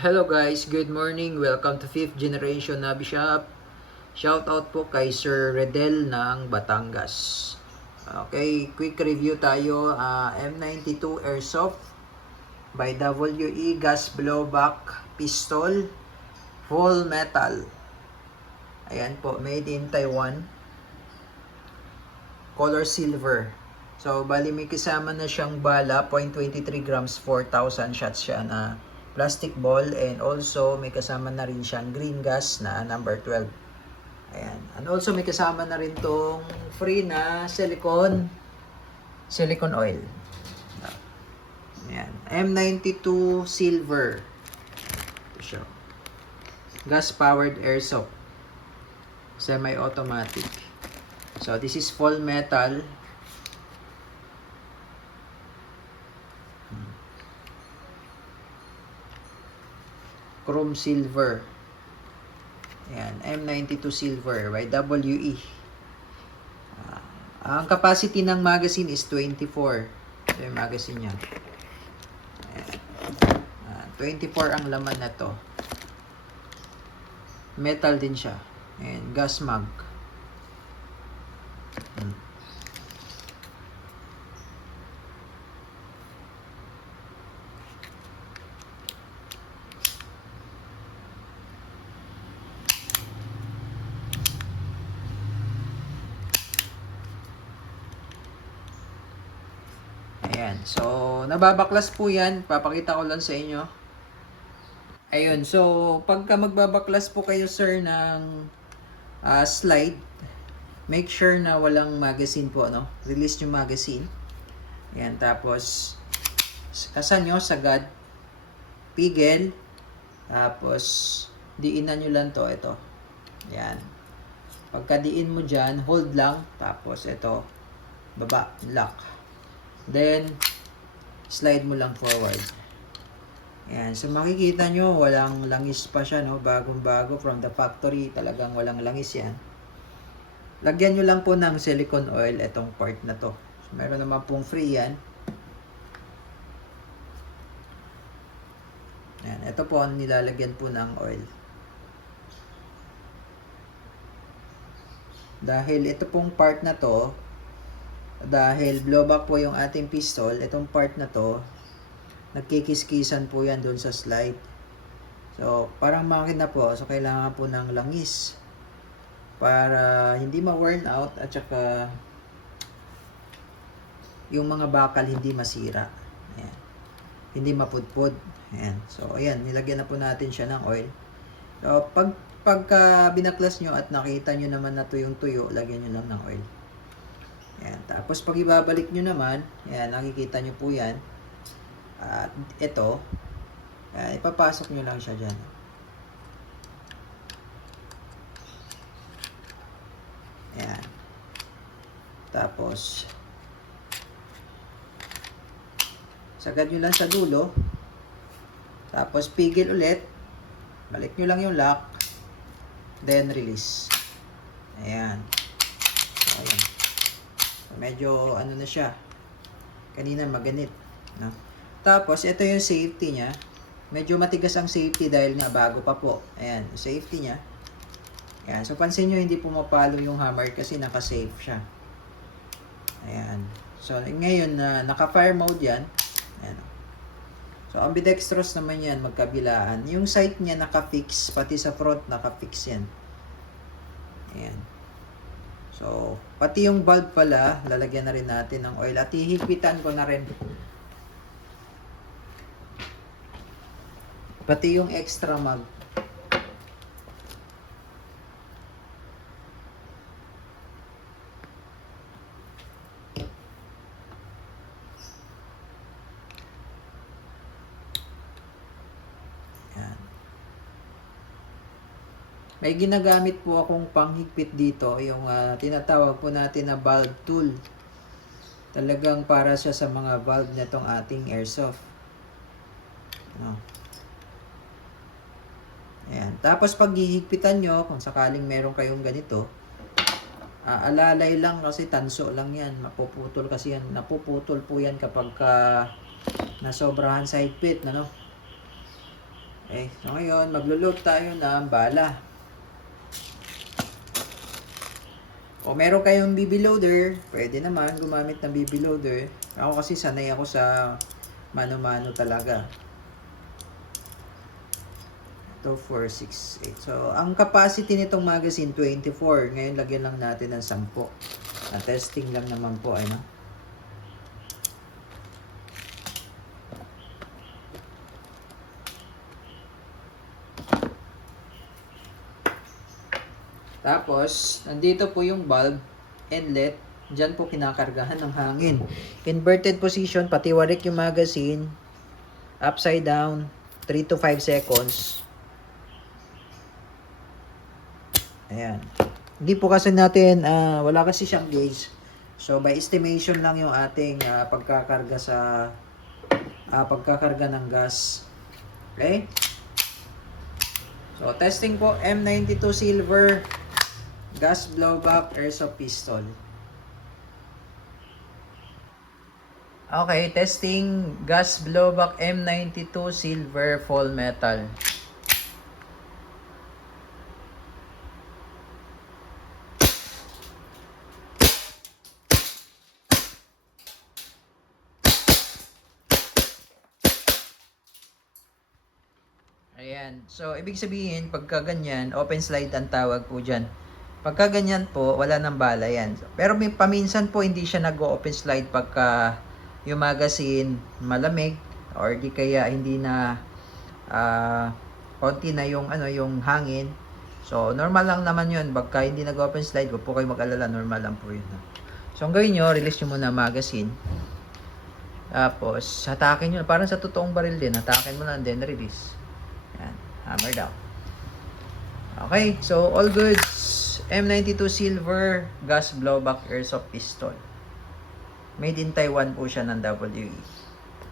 Hello guys, good morning. Welcome to 5th Generation Nabi Shop. Shout out po kay Sir Redel ng Batangas. Okay, quick review tayo. M92 Airsoft by WE Gas Blowback Pistol Full Metal. Ayan po, made in Taiwan. Color silver. So, bali may kasama na siyang bala, 0.23 grams, 4,000 shots siya na plastic ball, and also may kasama na rin siyang green gas na number 12. Ayan. And also may kasama na rin tong free na silicone oil. Ayan. M92 silver. Ito siya. Gas powered airsoft. Semi-automatic. So this is full metal. Chrome silver. Ayan, M92 silver by WE. Ang capacity ng magazine is 24. Ito yung magazine niya. Ayan. 24 ang laman na to. Metal din siya. And gas mag. Ayan. So, nababaklas po yan. Papakita ko lang sa inyo. Ayun. So, pagka magbabaklas po kayo, sir, ng slide, make sure na walang magazine po, no? Release yung magazine. Ayan. Tapos, kasan nyo, sagad, pigel, tapos, diinan nyo lang to. Ito. Ayan. Pagka diin mo dyan, hold lang. Tapos, ito, baba, lock. Then, slide mo lang forward. Ayan. So, makikita nyo, walang langis pa siya, no? Bagong-bago from the factory. Talagang walang langis yan. Lagyan nyo lang po ng silicone oil itong part na to. So, meron naman pong free yan. Ayan. Ito po ang nilalagyan po ng oil. Dahil ito pong part na to, dahil blowback po yung ating pistol, itong part na to, nagkikis-kisan po yan doon sa slide. So, parang makina po, so kailangan po ng langis para hindi ma-worn out at saka yung mga bakal hindi masira. Ayan. Hindi mapudpud. Ayan. So, ayan, nilagyan na po natin siya ng oil. So, pagka binaklas nyo at nakita nyo naman na tuyong-tuyo, lagyan nyo lang ng oil. Ayan. Tapos pag ibabalik nyo naman, ayan, nakikita nyo po yan. At ito, ayan, ipapasok nyo lang siya dyan. Ayan. Tapos, sagad nyo lang sa dulo. Tapos pigil ulit. Balik nyo lang yung lock. Then release. Ayan. So, ayan. Medyo ano na siya, kanina maganit, no? Tapos ito yung safety niya, medyo matigas ang safety dahil nga bago pa po. Ayan, safety niya. Ayan, so pansin nyo hindi pumapalo yung hammer kasi naka-safe siya. Ayan, so ngayon na naka-fire mode yan. Ayan. So ambidextrous naman yan, magkabilaan. Yung sight niya naka-fix, pati sa front naka-fix yan. Ayan. So, pati yung bulb pala, lalagyan na rin natin ng oil. At hihigpitan ko na rin. Pati yung extra mag. Yan. May ginagamit po akong panghigpit dito, yung tinatawag po natin na valve tool. Talagang para siya sa mga valve nitong ating airsoft. No. Ayan. Tapos pag hihigpitan nyo, kung sakaling meron kayong ganito, alalay lang kasi tanso lang yan. Mapuputol kasi yan. Napuputol po yan kapag nasobrahan sa higpit. Ano? Okay, so ngayon, maglo-load tayo ng bala. O meron kayong BB loader, pwede naman gumamit ng BB loader. Ako kasi sanay ako sa mano-mano talaga. Ito, 4, 6, 8. So, ang capacity nitong magazine, 24. Ngayon, lagyan lang natin ng 10. Testing lang naman po, ano. Tapos, nandito po yung bulb, inlet. Diyan po kinakargahan ng hangin. Inverted position, patiwarik yung magazine. Upside down, 3 to 5 seconds. Ayan. Hindi po kasi natin, wala kasi siyang gauge. So, by estimation lang yung ating pagkakarga sa pagkakarga ng gas. Okay? So, testing po, M92 silver, gas blowback, airsoft pistol. Okay, testing gas blowback M92 silver full metal. Ayan. So, ibig sabihin, pagka ganyan, open slide ang tawag po dyan. Pagka ganyan po, wala nang bala yan. Pero may paminsan po, hindi siya nag-open slide pagka yung magazine malamig or di kaya hindi na konti na yung, yung hangin. So, normal lang naman yun. Pagka hindi nag-open slide, huwag po kayo mag-alala. Normal lang po yun. So, ang gawin nyo, release nyo muna magazine. Tapos, hatakin nyo. Parang sa totoong baril din. Hatakin mo lang, then release. Yan, hammer down. Okay, so all goods. M92 silver gas blowback airsoft pistol. Made in Taiwan po siya ng WE.